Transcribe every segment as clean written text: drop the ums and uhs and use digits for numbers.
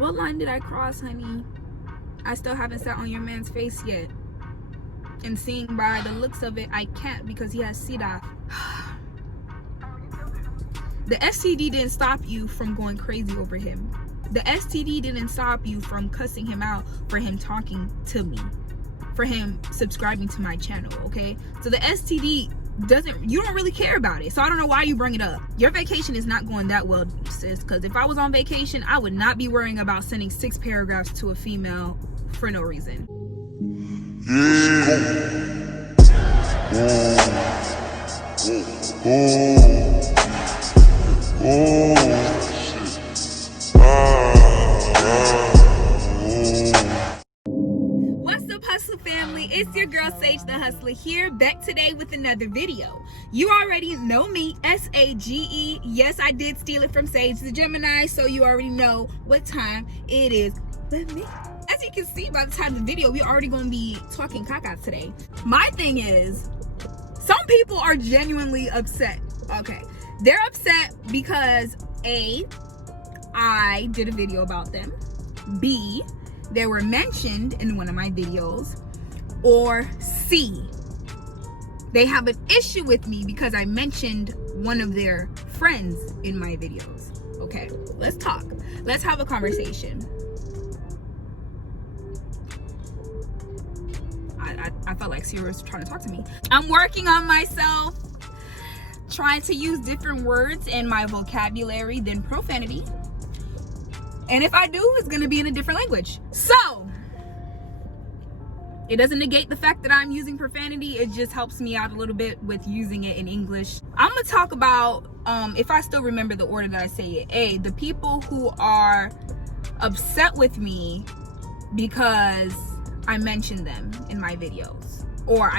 What line did I cross, honey? I still haven't sat on your man's face yet. And seeing by the looks of it, I can't because he has CDOF. The STD didn't stop you from going crazy over him. The STD didn't stop you from cussing him out for him talking to me, for him subscribing to my channel, okay? So the STD you don't really care about it. So I don't know why you bring it up. Your vacation is not going that well, sis, because if I was on vacation, I would not be worrying about sending 6 paragraphs to a female for no reason. What's up, Hustla family? It's your girl SageTheHustla here, back today with another video. You already know me, S-A-G-E. Yes, I did steal it from Sage the Gemini, so you already know what time it is with me. As you can see by the time of the video, we're already going to be talking caca today. My thing is, some people are genuinely upset. Okay, they're upset because A, I did a video about them. B, they were mentioned in one of my videos. Or C, they have an issue with me because I mentioned one of their friends in my videos. Okay, let's talk. Let's have a conversation. I felt like Siri was trying to talk to me. I'm working on myself, trying to use different words in my vocabulary than profanity. And if I do, it's going to be in a different language. So, it doesn't negate the fact that I'm using profanity. It just helps me out a little bit with using it in English. I'm going to talk about, if I still remember the order that I say it. A, the people who are upset with me because I mentioned them in my videos, or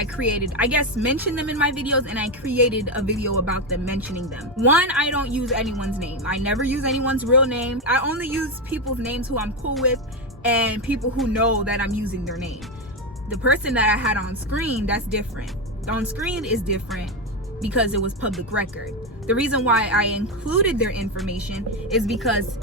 mentioned them in my videos, and I created a video about them mentioning them. One, I don't use anyone's name. I never use anyone's real name. I only use people's names who I'm cool with and people who know that I'm using their name. The person that I had on screen, that's different. On screen is different because it was public record. The reason why I included their information is because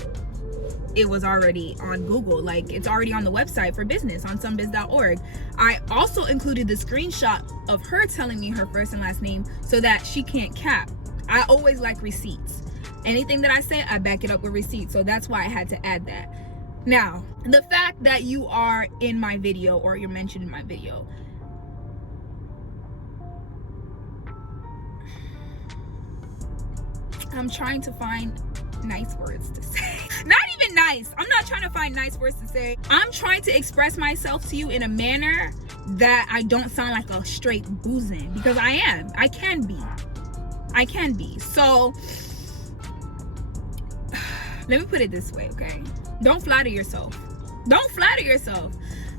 it was already on Google, like it's already on the website for business on somebiz.org. I also included the screenshot of her telling me her first and last name so that she can't cap. I always like receipts. Anything that I say, I back it up with receipts. So that's why I had to add that. Now, the fact that you are in my video or you're mentioned in my video, I'm trying to find nice words to say. Not even nice. I'm not trying to find nice words to say. I'm trying to express myself to you in a manner that I don't sound like a straight boozing, because I am. I can be. So let me put it this way, okay? Don't flatter yourself. Don't flatter yourself.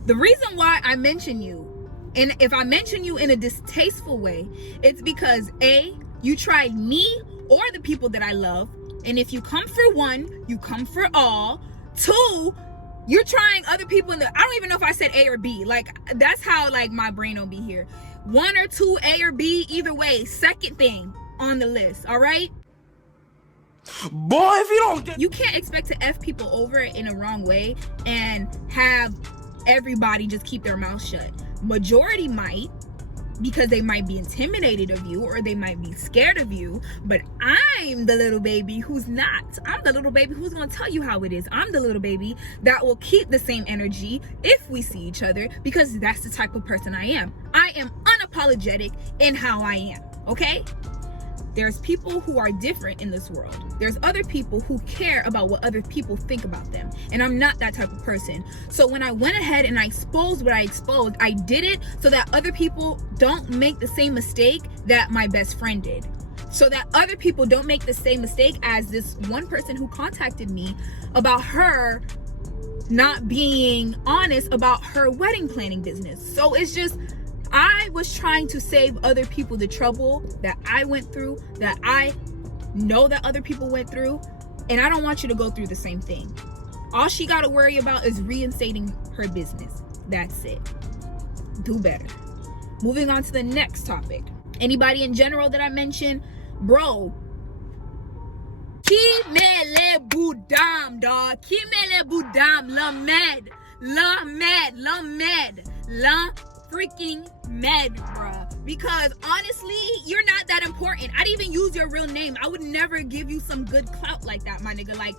The reason why I mention you, and if I mention you in a distasteful way, it's because A, you tried me or the people that I love. And if you come for one, you come for all. 2, you're trying other people I don't even know if I said A or B. Like, that's how, like, my brain don't be here. 1 or 2, A or B, either way, second thing on the list, all right? Boy, if you don't get... You can't expect to F people over in a wrong way and have everybody just keep their mouth shut. Majority might, because they might be intimidated of you or they might be scared of you, but I'm the little baby who's not. I'm the little baby who's going to tell you how it is. I'm the little baby that will keep the same energy if we see each other, because that's the type of person I am. I am unapologetic in how I am, okay? There's people who are different in this world. There's other people who care about what other people think about them. And I'm not that type of person. So when I went ahead and I exposed what I exposed, I did it so that other people don't make the same mistake that my best friend did. So that other people don't make the same mistake as this one person who contacted me about her not being honest about her wedding planning business. So it's just, I was trying to save other people the trouble that I went through, that I know that other people went through, and I don't want you to go through the same thing. All she got to worry about is reinstating her business. That's it. Do better. Moving on to the next topic. Anybody in general that I mentioned, bro, keep me Kimele Budam, dog. Kimele Budam. La freaking med, bruh. Because honestly, you're not that important. I'd even use your real name. I would never give you some good clout like that, my nigga. Like,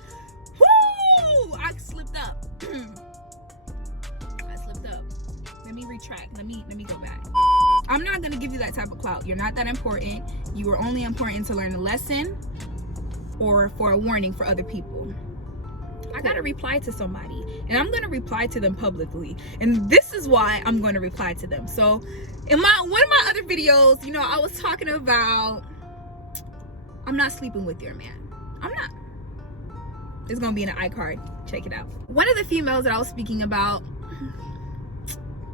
whoo! I slipped up. Let me retract. Let me go back. I'm not gonna give you that type of clout. You're not that important. You are only important to learn a lesson or for a warning for other people. I gotta reply to somebody, and I'm gonna reply to them publicly, and this is why I'm gonna reply to them. So in one of my other videos, you know, I was talking about I'm not sleeping with your man. I'm not. It's gonna be in an iCard. Check it out. One of the females that I was speaking about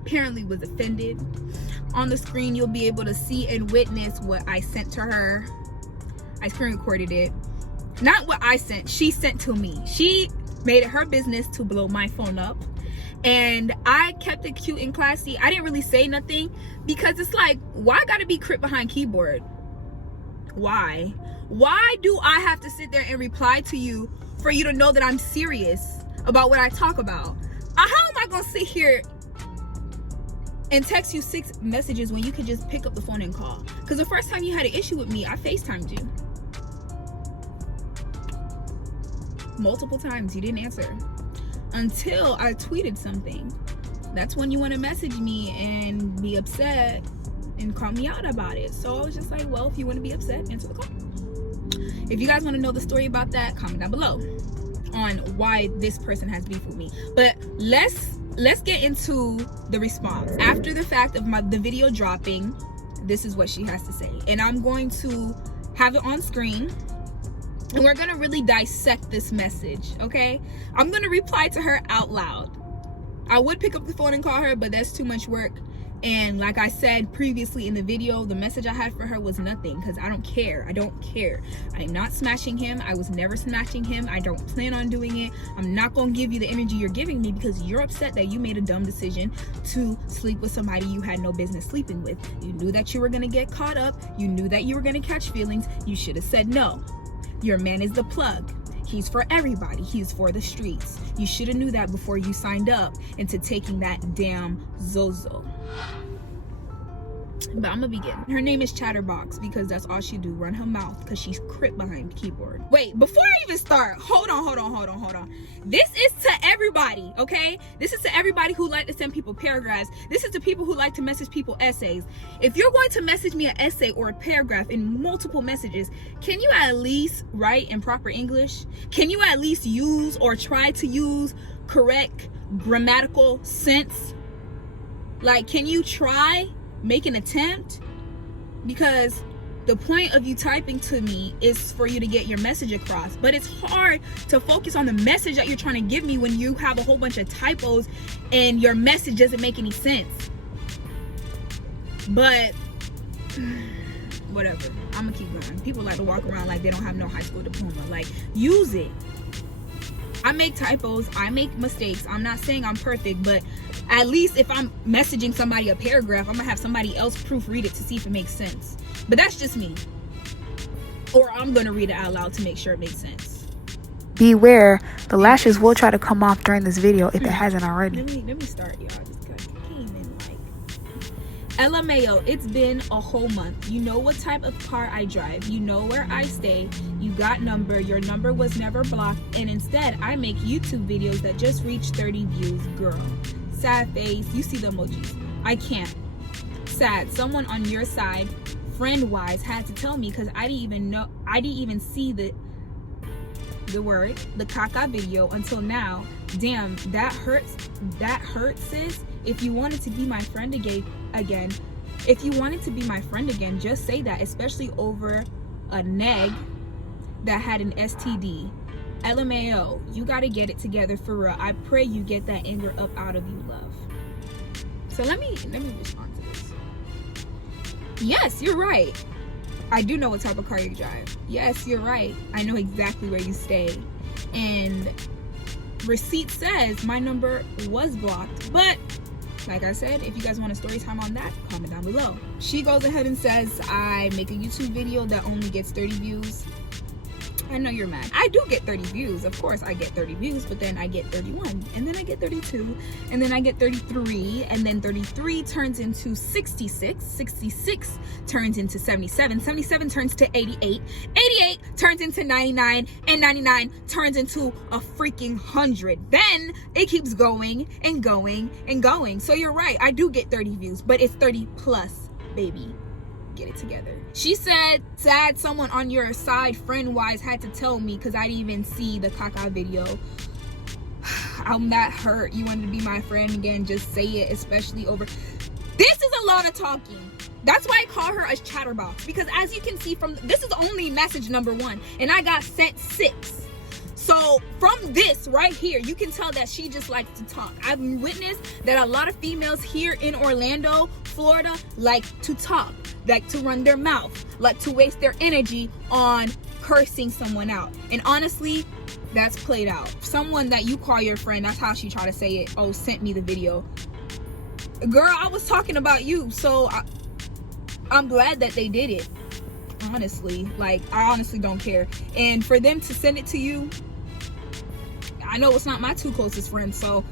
apparently was offended. On the screen, you'll be able to see and witness what I sent to her. I screen recorded it. Not what I sent, she sent to me. She made it her business to blow my phone up, and I kept it cute and classy. I didn't really say nothing because it's like, why gotta be crip behind keyboard? Why do I have to sit there and reply to you for you to know that I'm serious about what I talk about? How am I gonna sit here and text you 6 messages when you could just pick up the phone and call? Because the first time you had an issue with me, I FaceTimed you multiple times. You didn't answer until I tweeted something. That's when you want to message me and be upset and call me out about it. So I was just like, well, if you want to be upset, answer the call. If you guys want to know the story about that, comment down below on why this person has beef with me. But let's get into the response. After the fact of the video dropping, this is what she has to say, and I'm going to have it on screen, and we're gonna really dissect this message. Okay, I'm gonna reply to her out loud. I would pick up the phone and call her, but that's too much work. And like I said previously in the video, the message I had for her was nothing, because I don't care. I'm not smashing him. I was never smashing him. I don't plan on doing it. I'm not gonna give you the energy you're giving me because you're upset that you made a dumb decision to sleep with somebody you had no business sleeping with. You knew that you were gonna get caught up. You knew that you were gonna catch feelings. You should have said no. Your man is the plug. He's for everybody. He's for the streets. You should have knew that before you signed up into taking that damn Zozo. But I'm gonna begin. Her name is Chatterbox because that's all she do, run her mouth, because she's crip behind the keyboard. Wait, before I even start, hold on. This is to everybody, okay? This is to everybody who like to send people paragraphs. This is to people who like to message people essays. If you're going to message me an essay or a paragraph in multiple messages, can you at least write in proper English? Can you at least use or try to use correct grammatical sense? Like, can you try? Make an attempt? Because the point of you typing to me is for you to get your message across, but it's hard to focus on the message that you're trying to give me when you have a whole bunch of typos and your message doesn't make any sense. But whatever, I'm gonna keep going. People like to walk around like they don't have no high school diploma. Like, use it. I make typos, I make mistakes. I'm not saying I'm perfect, but at least if I'm messaging somebody a paragraph, I'm gonna have somebody else proofread it to see if it makes sense. But that's just me. Or I'm gonna read it out loud to make sure it makes sense. Beware, the lashes will try to come off during this video if it hasn't already. Let me start, y'all. Just came in like LMAO, it's been a whole month. You know what type of car I drive. You know where I stay. You got number. Your number was never blocked. And instead, I make YouTube videos that just reach 30 views. Girl. Sad face. You see the emojis. I can't. Sad. Someone on your side, friend-wise, had to tell me because I didn't even see the caca video until now. Damn, that hurts. That hurts, sis. If you wanted to be my friend again, just say that, especially over a neg that had an STD. LMAO, you gotta get it together for real. I pray you get that anger up out of you, love. So let me respond to this. Yes, you're right. I do know what type of car you drive. Yes, you're right. I know exactly where you stay. And receipt says my number was blocked. But like I said, if you guys want a story time on that, comment down below. She goes ahead and says I make a YouTube video that only gets 30 views. I know you're mad. I do get 30 views. Of course I get 30 views, but then I get 31, and then I get 32, and then I get 33, and then 33 turns into 66, 66 turns into 77, 77 turns to 88, 88 turns into 99, and 99 turns into a freaking 100. Then it keeps going and going and going. So you're right, I do get 30 views, but it's 30 plus, baby. Get it together. She said, sad someone on your side friend wise had to tell me because I didn't even see the caca video. I'm that hurt. You wanted to be my friend again, just say it, especially over this is a lot of talking. That's why I call her a chatterbox, because as you can see from this is only message number 1 and I got sent 6. So from this right here, you can tell that she just likes to talk. I've witnessed that a lot of females here in Orlando, Florida, like to talk, like to run their mouth, like to waste their energy on cursing someone out. And honestly, that's played out. Someone that you call your friend, that's how she tried to say it. Oh, sent me the video. Girl, I was talking about you, so I'm glad that they did it. Honestly, like, I honestly don't care. And for them to send it to you, I know it's not my 2 closest friends, so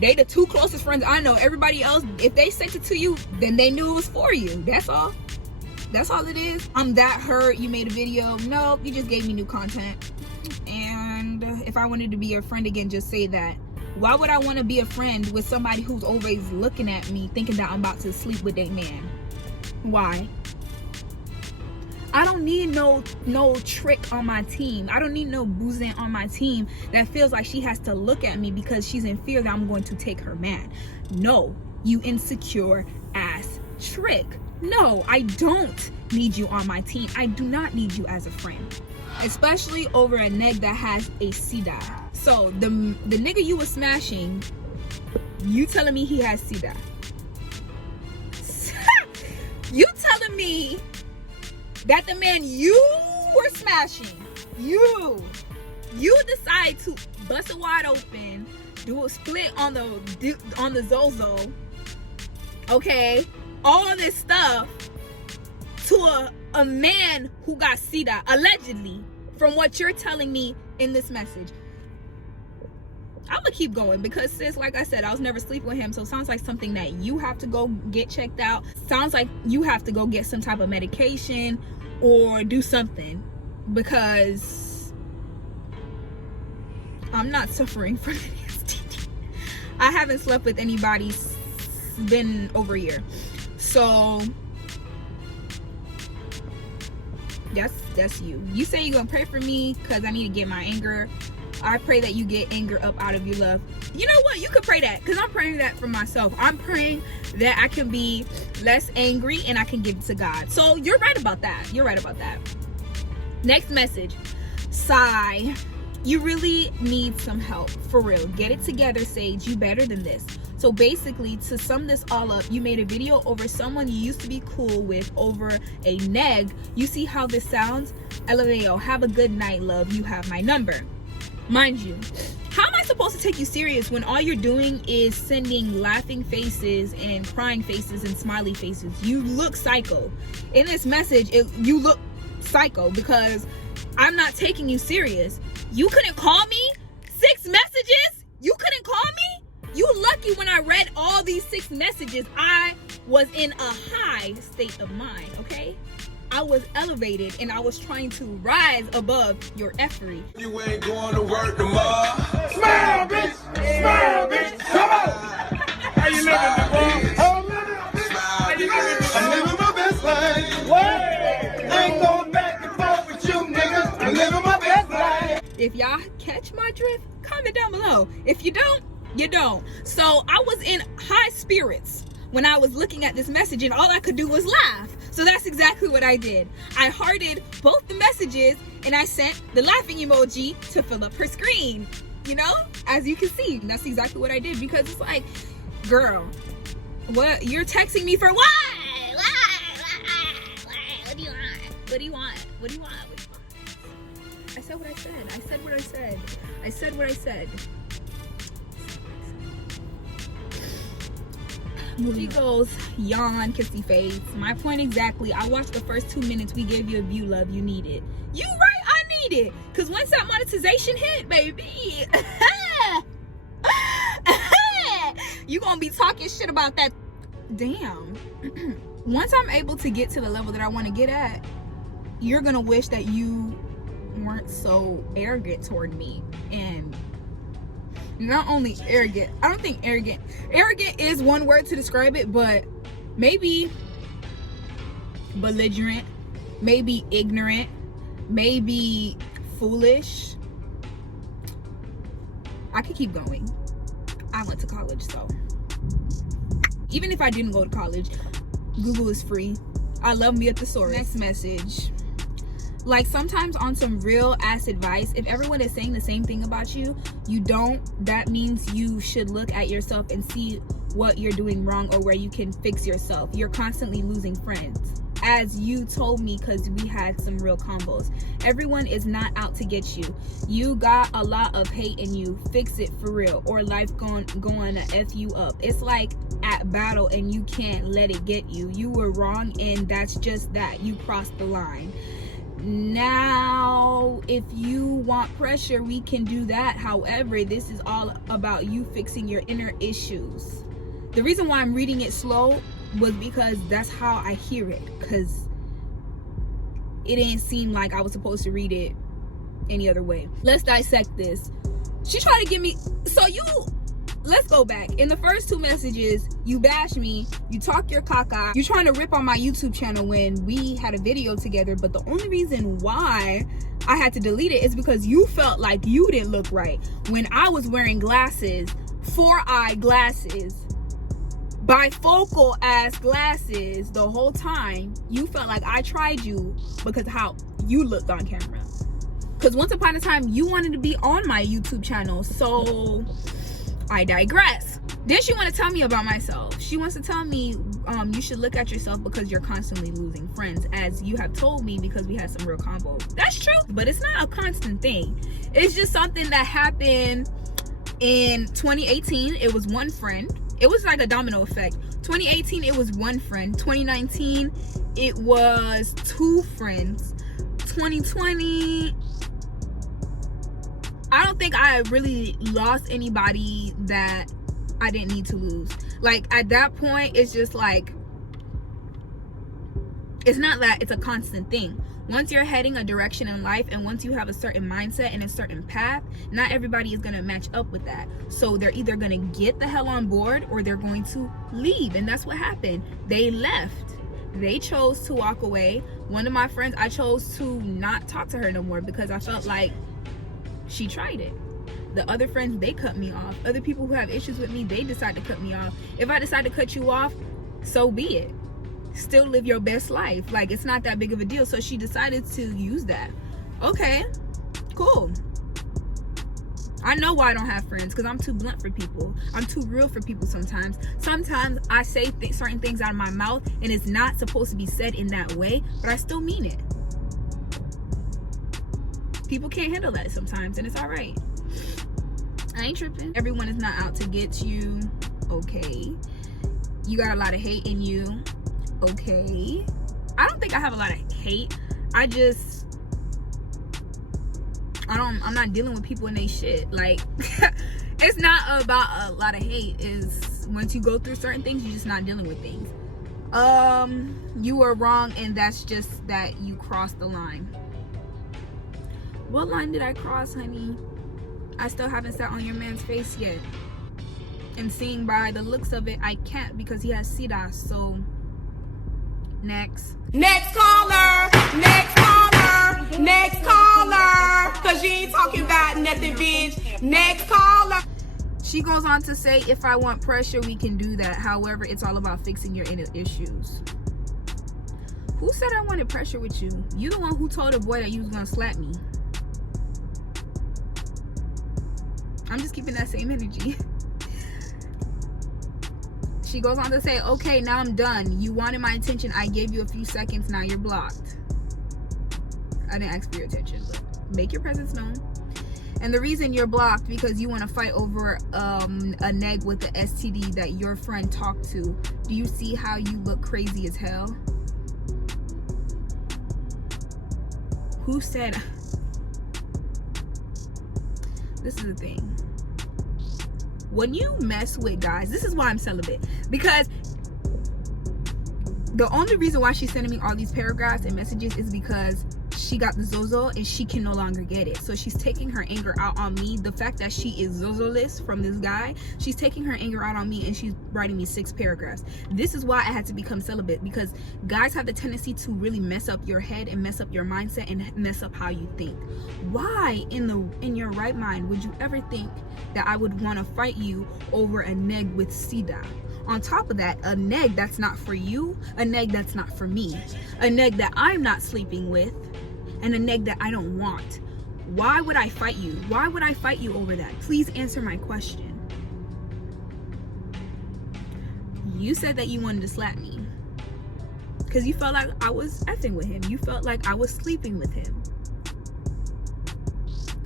they the 2 closest friends I know. Everybody else, if they sent it to you, then they knew it was for you. That's all. That's all it is. I'm that hurt. You made a video. No, you just gave me new content. And if I wanted to be your friend again, just say that. Why would I want to be a friend with somebody who's always looking at me thinking that I'm about to sleep with their man? Why? I don't need no trick on my team. I don't need no boozing on my team that feels like she has to look at me because she's in fear that I'm going to take her man. No, you insecure ass trick. No, I don't need you on my team. I do not need you as a friend, especially over a neg that has a sida. So the nigga you was smashing, you telling me he has sida? You telling me that the man you were smashing, you decide to bust it wide open, do a split on the Zozo, okay, all this stuff to a man who got sida, allegedly, from what you're telling me in this message. I'm gonna keep going because, sis, like I said, I was never sleeping with him, so it sounds like something that you have to go get checked out. Sounds like you have to go get some type of medication or do something, because I'm not suffering from any STD. I haven't slept with anybody. It's been over a year. So that's you. You say you're gonna pray for me because I need to get my anger. I pray that you get anger up out of your love. You know what? You could pray that, because I'm praying that for myself. I'm praying that I can be less angry and I can give it to God. So you're right about that. You're right about that. Next message. Sigh. You really need some help. For real. Get it together, Sage. You better than this. So basically, to sum this all up, you made a video over someone you used to be cool with over a neg. You see how this sounds? LMAO. Have a good night, love. You have my number. Mind you, how am I supposed to take you serious when all you're doing is sending laughing faces and crying faces and smiley faces? You look psycho. In this message, you look psycho because I'm not taking you serious. You couldn't call me? 6 messages? You couldn't call me? You lucky when I read all these 6 messages, I was in a high state of mind, okay? I was elevated and I was trying to rise above your effery. You ain't going to work tomorrow. Smile, bitch! Smile, bitch! Come on! How you living, How you living? I'm living my best life. What? I ain't going back and forth with you, niggas. I'm living my best life. If y'all catch my drift, comment down below. If you don't, you don't. So I was in high spirits when I was looking at this message and all I could do was laugh. So that's exactly what I did. I hearted both the messages and I sent the laughing emoji to fill up her screen. You know, as you can see, that's exactly what I did, because it's like, girl, what? You're texting me for what? What do you want? What do you want? What do you want? What do you want? I said what I said. I said what I said. I said what I said. She goes, yawn, kissy face. My point exactly. I watched the first 2 minutes. We gave you a view, love. You need it. You right, I need it. Because once that monetization hit, baby, you gonna be talking shit about that. Damn. Once I'm able to get to the level that I want to get at, you're gonna wish that you weren't so arrogant toward me. And not only arrogant, I don't think arrogant is one word to describe it, but maybe belligerent, maybe ignorant, maybe foolish. I could keep going. I went to college, so even if I didn't go to college, Google is free. I love me at the source. Next message. Like, sometimes on some real ass advice, if everyone is saying the same thing about you, you don't, that means you should look at yourself and see what you're doing wrong or where you can fix yourself. You're constantly losing friends, as you told me, because we had some real combos. Everyone is not out to get you. You got a lot of hate in you. Fix it for real, or life going to F you up. It's like at battle and you can't let it get you. You were wrong, and that's just that. You crossed the line. Now, if you want pressure, we can do that. However, this is all about you fixing your inner issues. The reason why I'm reading it slow was because that's how I hear it, because it didn't seem like I was supposed to read it any other way. Let's dissect this. She tried to give me, let's go back. In the first two messages, you bash me, you talk your caca, you're trying to rip on my YouTube channel when we had a video together, but the only reason why I had to delete it is because you felt like you didn't look right. When I was wearing glasses, 4-eye glasses, bifocal ass glasses the whole time, you felt like I tried you because of how you looked on camera. Because once upon a time, you wanted to be on my YouTube channel, so I digress. Then she wants to tell me about myself. She wants to tell me you should look at yourself because you're constantly losing friends, as you have told me, because we had some real combos. That's true, but it's not a constant thing. It's just something that happened in 2018. It was one friend. It was like a domino effect. 2018, it was one friend. 2019, it was 2 friends. 2020, I don't think I really lost anybody that I didn't need to lose. Like, at that point, it's just like, it's not that it's a constant thing. Once you're heading a direction in life, and once you have a certain mindset and a certain path, not everybody is going to match up with that. So they're either going to get the hell on board or they're going to leave. And that's what happened. They left. They chose to walk away. One of my friends, I chose to not talk to her no more because I felt like she tried it. The other friends, they cut me off. Other people who have issues with me, they decide to cut me off. If I decide to cut you off, so be it. Still live your best life. Like, it's not that big of a deal. So she decided to use that. Okay, cool. I know why I don't have friends, because I'm too blunt for people. I'm too real for people sometimes. Sometimes I say certain things out of my mouth and it's not supposed to be said in that way, but I still mean it. People can't handle that sometimes, and it's all right. I ain't tripping. Everyone is not out to get you. Okay. You got a lot of hate in you. Okay. I don't think I have a lot of hate. I'm not dealing with people and they shit. Like, it's not about a lot of hate. Is once you go through certain things, you're just not dealing with things. You were wrong, and that's just that you crossed the line. What line did I cross, honey? I still haven't sat on your man's face yet. And seeing by the looks of it, I can't, because he has SIDA. So, next. Next caller, next caller, next caller. Cause you ain't talking about nothing, bitch. Next caller. She goes on to say, if I want pressure, we can do that. However, it's all about fixing your inner issues. Who said I wanted pressure with you? You the one who told a boy that you was gonna slap me. I'm just keeping that same energy. She goes on to say, okay, now I'm done. You wanted my attention. I gave you a few seconds. Now you're blocked. I didn't ask for your attention, but make your presence known. And the reason you're blocked, because you want to fight over a neg with the STD that your friend talked to. Do you see how you look crazy as hell? Who said this is the thing. When you mess with guys, this is why I'm celibate, because the only reason why she's sending me all these paragraphs and messages is because she got the Zozo and she can no longer get it. So she's taking her anger out on me. The fact that she is Zozo-less from this guy, she's taking her anger out on me, and she's writing me 6 paragraphs. This is why I had to become celibate, because guys have the tendency to really mess up your head and mess up your mindset and mess up how you think. Why in your right mind would you ever think that I would want to fight you over a neg with Sida? On top of that, a neg that's not for you, a neg that's not for me, a neg that I'm not sleeping with, and a neg that I don't want. Why would I fight you? Why would I fight you over that? Please answer my question. You said that you wanted to slap me because you felt like I was effing with him. You felt like I was sleeping with him.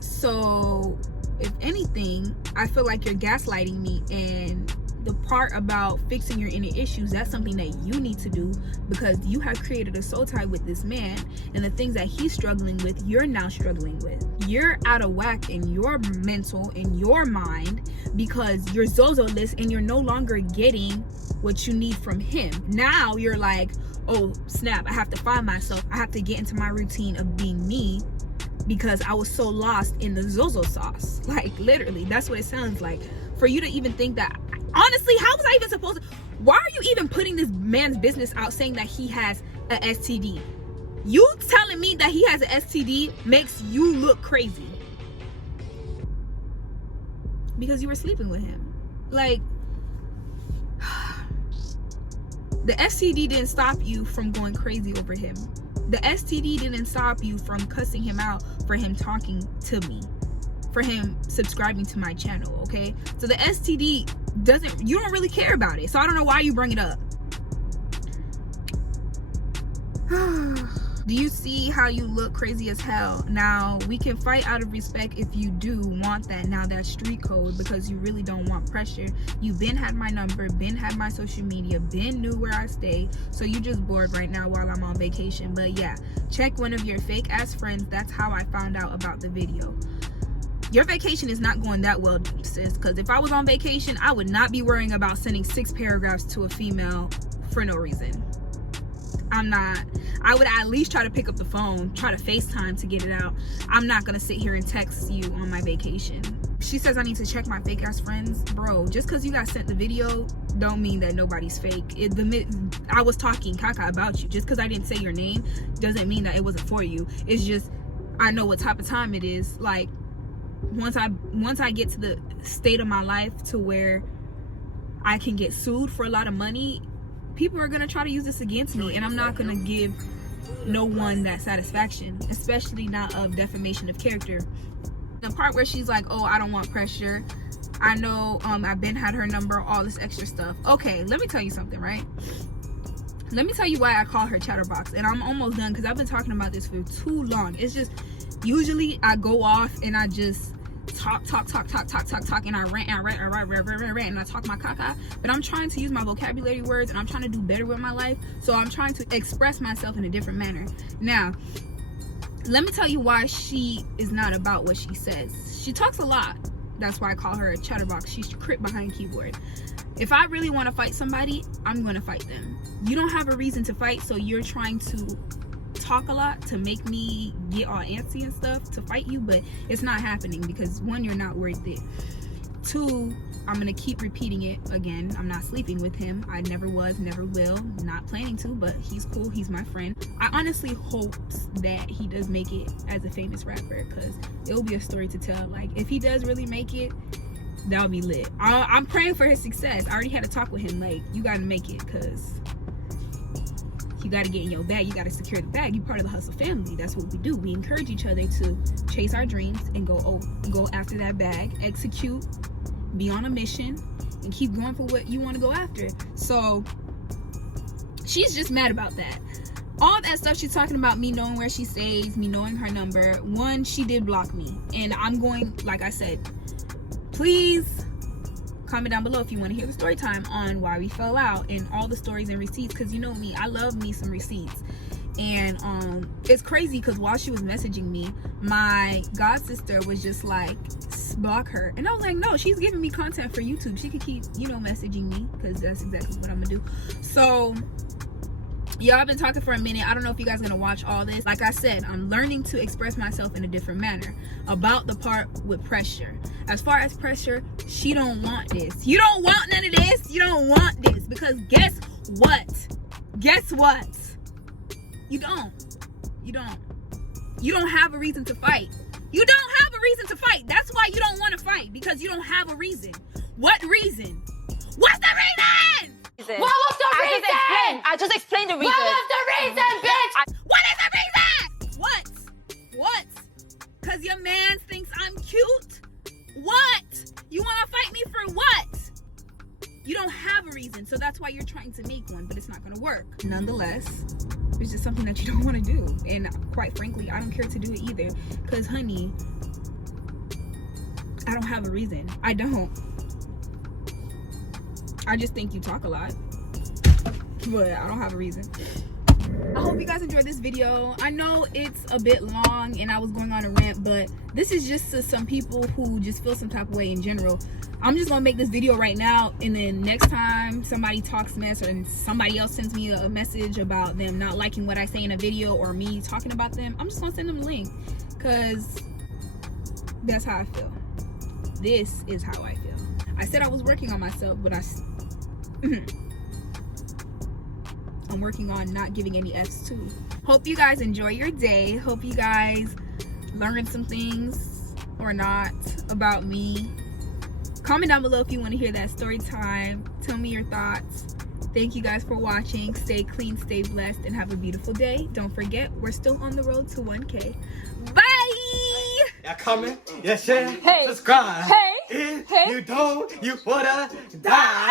So, if anything, I feel like you're gaslighting me, and the part about fixing your inner issues, that's something that you need to do, because you have created a soul tie with this man, and the things that he's struggling with, you're now struggling with. You're out of whack in your mental, in your mind, because you're Zozo-less and you're no longer getting what you need from him. Now you're like, oh snap, I have to find myself. I have to get into my routine of being me, because I was so lost in the Zozo sauce. Like, literally, that's what it sounds like. For you to even think that, honestly, how was I even supposed to? Why are you even putting this man's business out, saying that he has a STD? You telling me that he has an STD makes you look crazy because you were sleeping with him. Like, the STD didn't stop you from going crazy over him. The STD didn't stop you from cussing him out for him talking to me, for him subscribing to my channel, okay? So the STD you don't really care about it. So I don't know why you bring it up. Do you see how you look crazy as hell? Now, we can fight out of respect if you do want that. Now, that's street code, because you really don't want pressure. You been had my number, been had my social media, been knew where I stay. So you just bored right now while I'm on vacation. But yeah, check one of your fake ass friends. That's how I found out about the video. Your vacation is not going that well, sis, because if I was on vacation, I would not be worrying about sending 6 paragraphs to a female for no reason. I'm not. I would at least try to pick up the phone, try to FaceTime to get it out. I'm not gonna sit here and text you on my vacation. She says I need to check my fake ass friends. Bro, just because you got sent the video don't mean that nobody's fake. I was talking caca about you. Just because I didn't say your name doesn't mean that it wasn't for you. It's just, I know what type of time it is. Like, once I get to the state of my life to where I can get sued for a lot of money, people are gonna try to use this against me, and I'm not gonna give no one that satisfaction, especially not of defamation of character. The part where she's like, oh, I don't want pressure, I know, I've been had her number, all this extra stuff. Okay, let me tell you something, right? Let me tell you why I call her chatterbox, and I'm almost done because I've been talking about this for too long. It's just, usually I go off and I just talk, and I rant, and I talk my caca. But I'm trying to use my vocabulary words, and I'm trying to do better with my life. So I'm trying to express myself in a different manner. Now, let me tell you why she is not about what she says. She talks a lot. That's why I call her a chatterbox. She's crip behind keyboard. If I really want to fight somebody, I'm going to fight them. You don't have a reason to fight, so you're trying to talk a lot to make me get all antsy and stuff to fight you, but it's not happening because, one, you're not worth it. 2, I'm gonna keep repeating it again. I'm not sleeping with him. I never was, never will, not planning to, but he's cool, he's my friend. I honestly hope that he does make it as a famous rapper, because it'll be a story to tell. Like, if he does really make it, that'll be lit. I'm praying for his success. I already had a talk with him, like, you gotta make it, because you got to get in your bag. You got to secure the bag. You're part of the Hustle family. That's what we do. We encourage each other to chase our dreams and go after that bag, execute, be on a mission, and keep going for what you want to go after. So she's just mad about that. All that stuff she's talking about, me knowing where she stays, me knowing her number. 1, she did block me, and I'm going, like I said, please comment down below if you want to hear the story time on why we fell out and all the stories and receipts, because you know me, I love me some receipts. And it's crazy because while she was messaging me, my god sister was just like, block her. And I was like, no, she's giving me content for YouTube. She could keep, you know, messaging me, because that's exactly what I'm gonna do. So y'all, I've been talking for a minute. I don't know if you guys are gonna watch all this. Like I said, I'm learning to express myself in a different manner about the part with pressure. As far as pressure, she don't want this. You don't want none of this. You don't want this, because guess what? Guess what? You don't have a reason to fight. You don't have a reason to fight. That's why you don't want to fight, because you don't have a reason. What reason? What's the reason? What was the reason? I just explained the reason. What was the reason, bitch? What is the reason? What? Because your man thinks I'm cute? What? You want to fight me for what? You don't have a reason, so that's why you're trying to make one, but it's not going to work. Nonetheless, it's just something that you don't want to do. And quite frankly, I don't care to do it either. Because, honey, I don't have a reason. I don't. I just think you talk a lot. But I don't have a reason. I hope you guys enjoyed this video. I know it's a bit long and I was going on a rant, but this is just to some people who just feel some type of way in general. I'm just gonna make this video right now, and then next time somebody talks mess or somebody else sends me a message about them not liking what I say in a video or me talking about them, I'm just gonna send them a link, because that's how I feel. This is how I feel. I said I was working on myself, but I'm working on not giving any F's too. Hope you guys enjoy your day. Hope you guys learn some things or not about me. Comment down below if you want to hear that story time. Tell me your thoughts. Thank you guys for watching. Stay clean, stay blessed, and have a beautiful day. Don't forget, we're still on the road to 1K. Bye! Y'all coming? Yes, yeah. Hey. Subscribe. Hey. If Hey. you don't, you wanna die.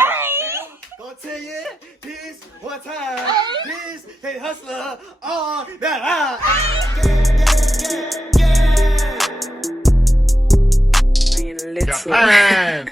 Gonna tell you this one time. This hey hustler on that line. Japan.